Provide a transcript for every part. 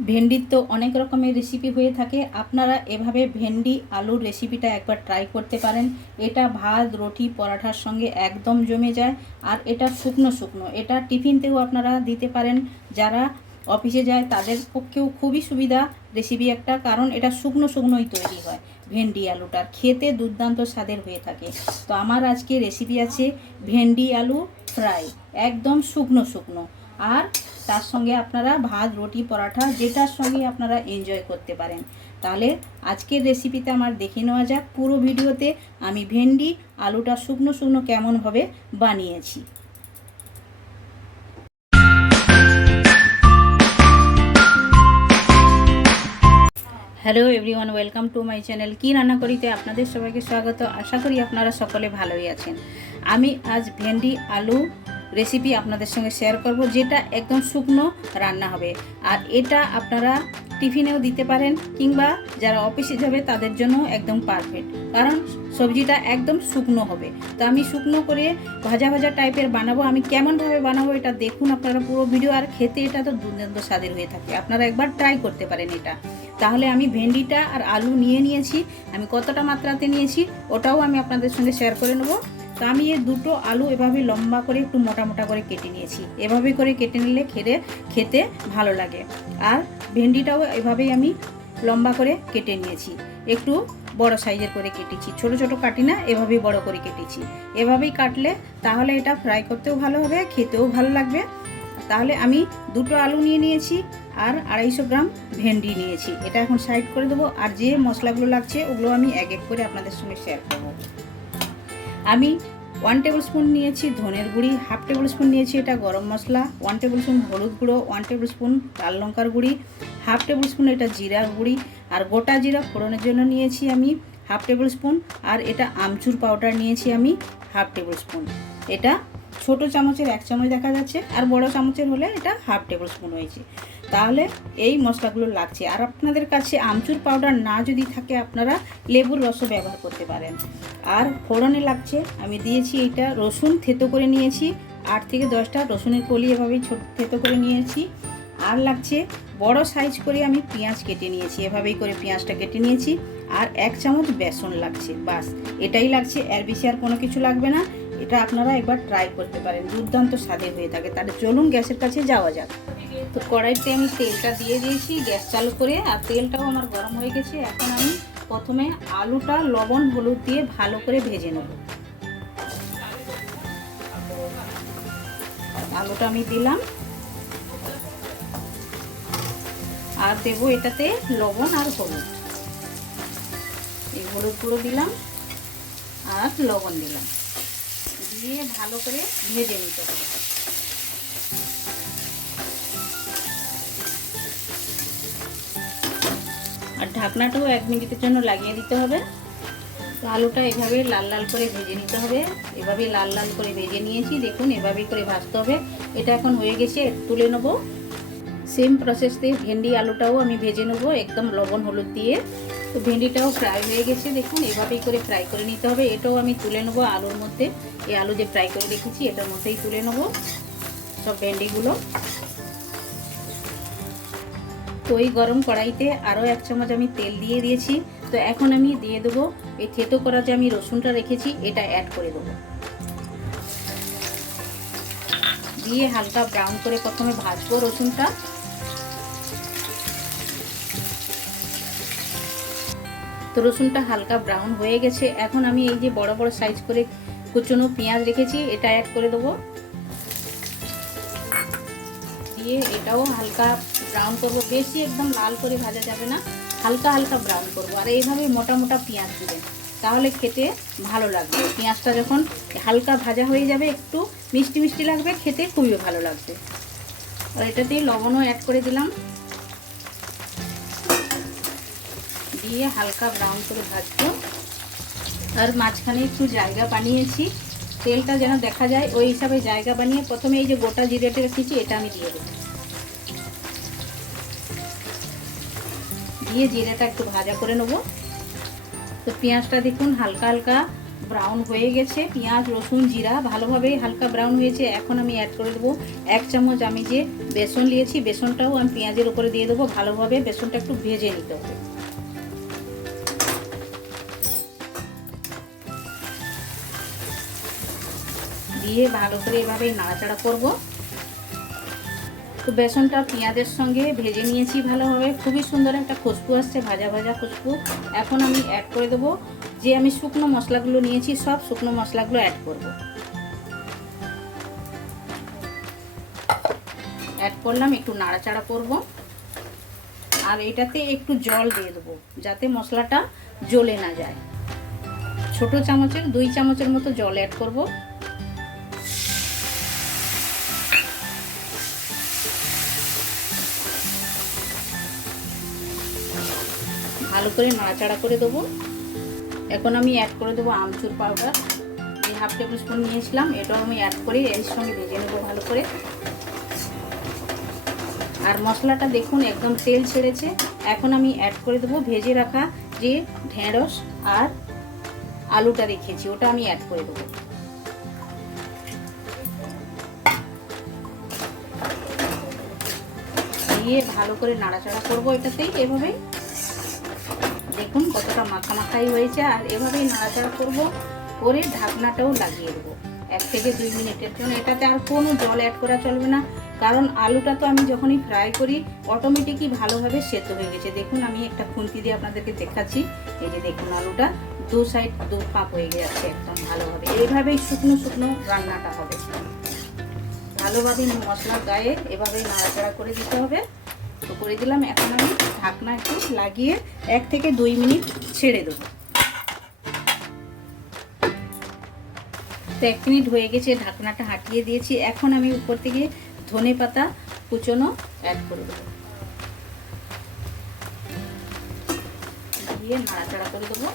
ভেন্ডির তো অনেক রকমের রেসিপি হয়ে থাকে। আপনারা এভাবে ভেন্ডি, আলুর রেসিপিটা একবার ট্রাই করতে পারেন। এটা ভাত, রুটি পরাঠার সঙ্গে একদম জমে যায়। আর এটা শুকনো শুকনো। এটা টিফিনতেও আপনারা দিতে পারেন। যারা অফিসে যায়, তাদের পক্ষেও খুবই সুবিধা রেসিপি একটা। কারণ এটা শুকনো শুকনোই তৈরি হয় ভেন্ডি আলুটার খেতে দুর্দান্ত স্বাদের হয়ে থাকে। তো আমার আজকে রেসিপি আছে ভেন্ডি, আলু ফ্রাই একদম শুকনো শুকনো। আর তার সঙ্গে আপনারা ভাত, রুটি পরাঠা যেটার সঙ্গে আপনারা এনজয় করতে পারেন। তাহলে আজকের রেসিপিতে আমার দেখে নেওয়া যাক। পুরো ভিডিওতে আমি ভেন্ডি, আলুটা শুকনো শুকনো কেমনভাবে বানিয়েছি। Hello everyone welcome to my channel কি রান্না করিতে আপনাদের সবাইকে স্বাগত। আশা করি আপনারা সকলে ভালোই আছেন। আমি আজ ভেন্ডি, আলু রেসিপি আপনাদের সঙ্গে শেয়ার করব, যেটা একদম শুকনো রান্না হবে। আর এটা আপনারা টিফিনেও দিতে পারেন, কিংবা যারা অফিসে যাবে তাদের জন্য একদম পারফেক্ট কারণ সবজিটা একদম শুকনো হবে। তো আমি শুকনো করে ভাজা ভাজা টাইপের বানাবো। আমি কেমনভাবে বানাবো এটা দেখুন আপনারা পুরো ভিডিও আর খেতে এটা তো দুর্দান্ত স্বাদের হয়ে থাকে। আপনারা একবার ট্রাই করতে পারেন এটা। তাহলে আমি ভেন্ডিটা আর আলু নিয়ে নিয়েছি, আমি কতটা মাত্রাতে নিয়েছি, ওটাও আমি আপনাদের সঙ্গে শেয়ার করে নেব। তো আমি এই দুটো আলু এভাবে লম্বা করে একটু মোটা মোটা করে কেটে নিয়েছি। এভাবে করে কেটে নিলে খেতে খেতে ভালো লাগে। আর ভেন্ডিটাও এভাবেই আমি লম্বা করে কেটে নিয়েছি। একটু বড় সাইজের করে কেটেছি। ছোট ছোট কাটি না, এভাবেই বড় করে কেটেছি। এভাবেই কাটলে তাহলে এটা ফ্রাই করতেও ভালো হবে, খেতেও ভালো লাগবে। তাহলে আমি দুটো আলু নিয়ে নিয়েছি আর আড়াইশো গ্রাম ভেন্ডি নিয়েছি। এটা এখন সাইড করে দেবো। আর যে মশলাগুলো লাগছে, ওগুলো আমি এক এক করে আপনাদের সঙ্গে শেয়ার করব। আমি ওয়ান টেবিল স্পুন নিয়েছি ধনের গুঁড়ি হাফ টেবিল স্পুন নিয়েছি এটা গরম মশলা ওয়ান টেবিল স্পুন হলুদ গুঁড়ো ওয়ান টেবিল স্পুন লাল লঙ্কার গুঁড়ি হাফ টেবিল স্পুন এটা জিরার গুঁড়ি, আর গোটা জিরা ফোড়নের জন্য নিয়েছি আমি হাফ টেবিল স্পুন আর এটা আমচুর পাউডার নিয়েছি আমি হাফ টেবিল স্পুন এটা ছোট চামচের এক চামচ দেখা যাচ্ছে, আর বড় চামচের হলে এটা হাফ টেবিল স্পুন হয়েছে। তাহলে এই মশলাগুলো লাগছে। আর আপনাদের কাছে আমচুর পাউডার না যদি থাকে, আপনারা লেবুর রসও ব্যবহার করতে পারেন। আর ফোড়নে লাগছে, আমি দিয়েছি এটা রসুন থেতো করে নিয়েছি। আট থেকে দশটা রসুনের কলি এভাবেই ছোট থেতো করে নিয়েছি। আর লাগছে বড় সাইজ করে আমি পেঁয়াজ কেটে নিয়েছি, এভাবেই করে পেঁয়াজটা কেটে নিয়েছি। আর এক চামচ বেসন লাগছে, বাস। এটাই লাগছে, এর বেশি আর কোনো কিছু লাগবে না। এটা আপনারা একবার ট্রাই করতে পারেন, দুর্দান্ত স্বাদের হয়ে থাকে। তাহলে চলুন গ্যাসের কাছে যাওয়া যাক। তো কড়াইতে আমি তেলটা দিয়ে দিয়েছি, গ্যাস চালু করে, আর তেলটাও আমার গরম হয়ে গেছে। এখন আমি প্রথমে আলুটা লবণ হলুদ দিয়ে ভালো করে ভেজে নেব। আলুটা আমি দিলাম। আর দেবো এটাতে লবণ আর হলুদ। এই হলুদ গুঁড়ো দিলাম আর লবণ দিলাম। দিয়ে ভালো করে ভেজে নিতে হবে। আর ঢাকনাটাও এক মিনিটের জন্য লাগিয়ে দিতে হবে। আলুটা এভাবে লাল লাল করে ভেজে নিতে হবে। এভাবে লাল লাল করে ভেজে নিয়েছি। দেখুন এভাবেই করে ভাজতে হবে। এটা এখন হয়ে গেছে, তুলে নেব। সেম প্রসেসতে ভেন্ডি আলুটাও আমি ভেজে নেব, একদম লবণ হলুদ দিয়ে। তো ভেন্ডিটাও ফ্রাই হয়ে গেছে, দেখুন, এভাবেই করে ফ্রাই করে নিতে হবে। এটাও আমি তুলে নেব আলুর মধ্যে। এই আলু যে ফ্রাই করে রেখেছি, এটার মধ্যেই তুলে নেব সব ভেন্ডিগুলো। তো ওই গরম কড়াইতে আরও এক চামচ আমি তেল দিয়ে দিয়েছি। তো এখন আমি দিয়ে দেবো এই থেতো করা যে আমি রসুনটা রেখেছি, এটা অ্যাড করে দেবো। দিয়ে হালকা ব্রাউন করে প্রথমে ভাজবো রসুনটা। তো রসুনটা হালকা ব্রাউন হয়ে গেছে। এখন আমি এই যে বড় বড় সাইজ করে কুচনো পেঁয়াজ রেখেছি, এটা অ্যাড করে দেবো। দিয়ে এটাও হালকা ব্রাউন করব। বেশি একদম লাল করে ভাজা যাবে না। হালকা হালকা ব্রাউন করব। আর এইভাবে মোটা মোটা পেঁয়াজ দেবেন তাহলে খেতে ভালো লাগবে। পেঁয়াজটা যখন হালকা ভাজা হয়ে যাবে, একটু মিষ্টি মিষ্টি লাগবে, খেতে খুবই ভালো লাগবে। আর এটাতেই লবণও অ্যাড করে দিলাম। দিয়ে হালকা ব্রাউন করে ভাজবো। আর মাঝখানে একটু জায়গা বানিয়েছি। তেলটা যেন দেখা যায়, ওই হিসাবে জায়গা বানিয়ে প্রথমে এই যে গোটা জিরেটা রেখেছি এটা আমি দিয়ে দেবো। দিয়ে জিরেটা একটু ভাজা করে নেব। তো পেঁয়াজটা দেখুন হালকা হালকা ব্রাউন হয়ে গেছে। পেঁয়াজ, রসুন, জিরা ভালোভাবে হালকা ব্রাউন হয়েছে। এখন আমি অ্যাড করে দেবো এক চামচ আমি যে বেসন নিয়েছি, বেসনটাও আমি পেঁয়াজের উপরে দিয়ে দেবো। ভালোভাবে বেসনটা একটু ভেজে নিতে হবে। দিয়ে ভালো করে এভাবে নাড়াচাড়া করব। তো বেসনটা পেঁয়াজের সঙ্গে ভেজে নিয়েছি ভালোভাবে। খুবই সুন্দর একটা খুশবু আসছে, ভাজা ভাজা খুশবু। এখন আমি অ্যাড করে দেবো যে আমি শুকনো মশলাগুলো নিয়েছি, সব শুকনো মশলাগুলো অ্যাড করব। অ্যাড করলাম, একটু নাড়াচাড়া করব। আর এটাতে একটু জল দিয়ে দেবো, যাতে মশলাটা জ্বলে না যায়। ছোট চামচের, দুই চামচের মতো জল অ্যাড করব। ভালো করে নাড়াচাড়া করে দেবো। এখন আমি অ্যাড করে দেবো আমচুর পাউডার এই হাফ টেবিল স্পুন নিয়েছিলাম, এটাও আমি অ্যাড করে এর সঙ্গে ভেজে নেব ভালো করে। আর মশলাটা দেখুন, একদম তেল ছেড়েছে। এখন আমি অ্যাড করে দেবো ভেজে রাখা যে ঢেঁড়স আর আলুটা রেখেছি, ওটা আমি অ্যাড করে দেবো। দিয়ে ভালো করে নাড়াচাড়া করব এটাতেই, এভাবেই। দেখুন কতটা মাখা মাখাই হয়েছে, আর এভাবেই নাড়াচাড়া করব, করে ঢাকনাটাও লাগিয়ে দেবো। এক থেকে দুই মিনিটের জন্য। এটাতে আর কোনো জল অ্যাড করা চলবে না, কারণ আলুটা তো আমি যখনই ফ্রাই করি অটোমেটিকই ভালোভাবে সেদ্ধ হয়ে গেছে। দেখুন, আমি একটা খুন্তি দিয়ে আপনাদেরকে দেখাচ্ছি। এই যে দেখুন আলুটা, দু সাইড দু পাক হয়ে যাচ্ছে একদম ভালোভাবে। এইভাবেই শুকনো শুকনো রান্নাটা হবে। ভালোভাবে মশলার গায়ে এভাবেই নাড়াচাড়া করে দিতে হবে। করে দিলাম। এখন আমি ঢাকনা একটু লাগিয়ে এক থেকে দুই মিনিট ছেড়ে দেবো। তো এক মিনিট হয়ে গেছে, ঢাকনাটা হাঁটিয়ে দিয়েছি। এখন আমি উপর থেকে ধনে পাতা কুচনো অ্যাড করে দেবো। দিয়ে নাড়াচাড়া করে দেবো।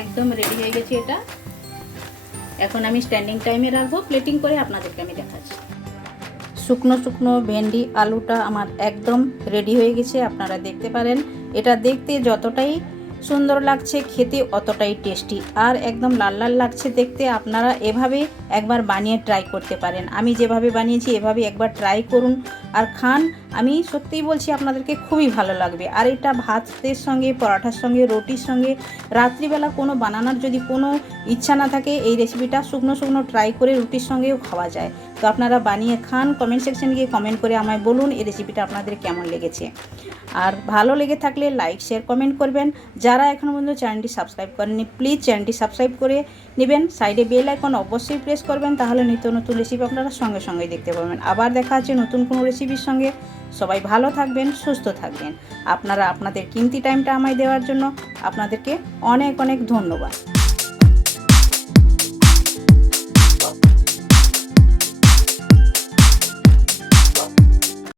একদম রেডি হয়ে গেছে এটা। এখন আমি স্ট্যান্ডিং টাইমে রাখব। প্লেটিং করে আপনাদেরকে আমি দেখাচ্ছি। শুকনো শুকনো ভেন্ডি, আলুটা আমার একদম রেডি হয়ে গেছে, আপনারা দেখতে পারেন। এটা দেখতে যতটাই সুন্দর লাগছে, খেতে অতটাই টেস্টি আর একদম লাল লাল লাগছে দেখতে। আপনারা এভাবে একবার বানিয়ে ট্রাই করতে পারেন। আমি যেভাবে বানিয়েছি, এভাবে একবার ট্রাই করুন। আর খান, আমি সত্যিই বলছি আপনাদেরকে খুবই ভালো লাগবে। আর এটা ভাতের সঙ্গে পরাঠার সঙ্গে, রুটির সঙ্গে, রাত্রিবেলা কোনো বানানোর যদি কোনো ইচ্ছা না থাকে, এই রেসিপিটা শুকনো শুকনো ট্রাই করে রুটির সঙ্গেও খাওয়া যায়। তো আপনারা বানিয়ে খান কমেন্ট সেকশন গিয়ে কমেন্ট করে আমায় বলুন এই রেসিপিটা আপনাদের কেমন লেগেছে। আর ভালো লেগে থাকলে লাইক শেয়ার কমেন্ট করবেন। যারা এখনও পর্যন্ত চ্যানেলটি সাবস্ক্রাইব করেননি প্লিজ চ্যানেলটি সাবস্ক্রাইব করে নেবেন। সাইডে বেল আইকন অবশ্যই প্রেস করবেন, তাহলে নিত্য নতুন রেসিপি আপনারা সঙ্গে সঙ্গেই দেখতে পাবেন আবার দেখা আছে নতুন কোনো রেসিপির সঙ্গে। সবাই ভালো থাকবেন, সুস্থ থাকবেন। আপনারা আপনাদের কিমতি টাইমটা আমায় দেওয়ার জন্য আপনাদেরকে অনেক অনেক ধন্যবাদ।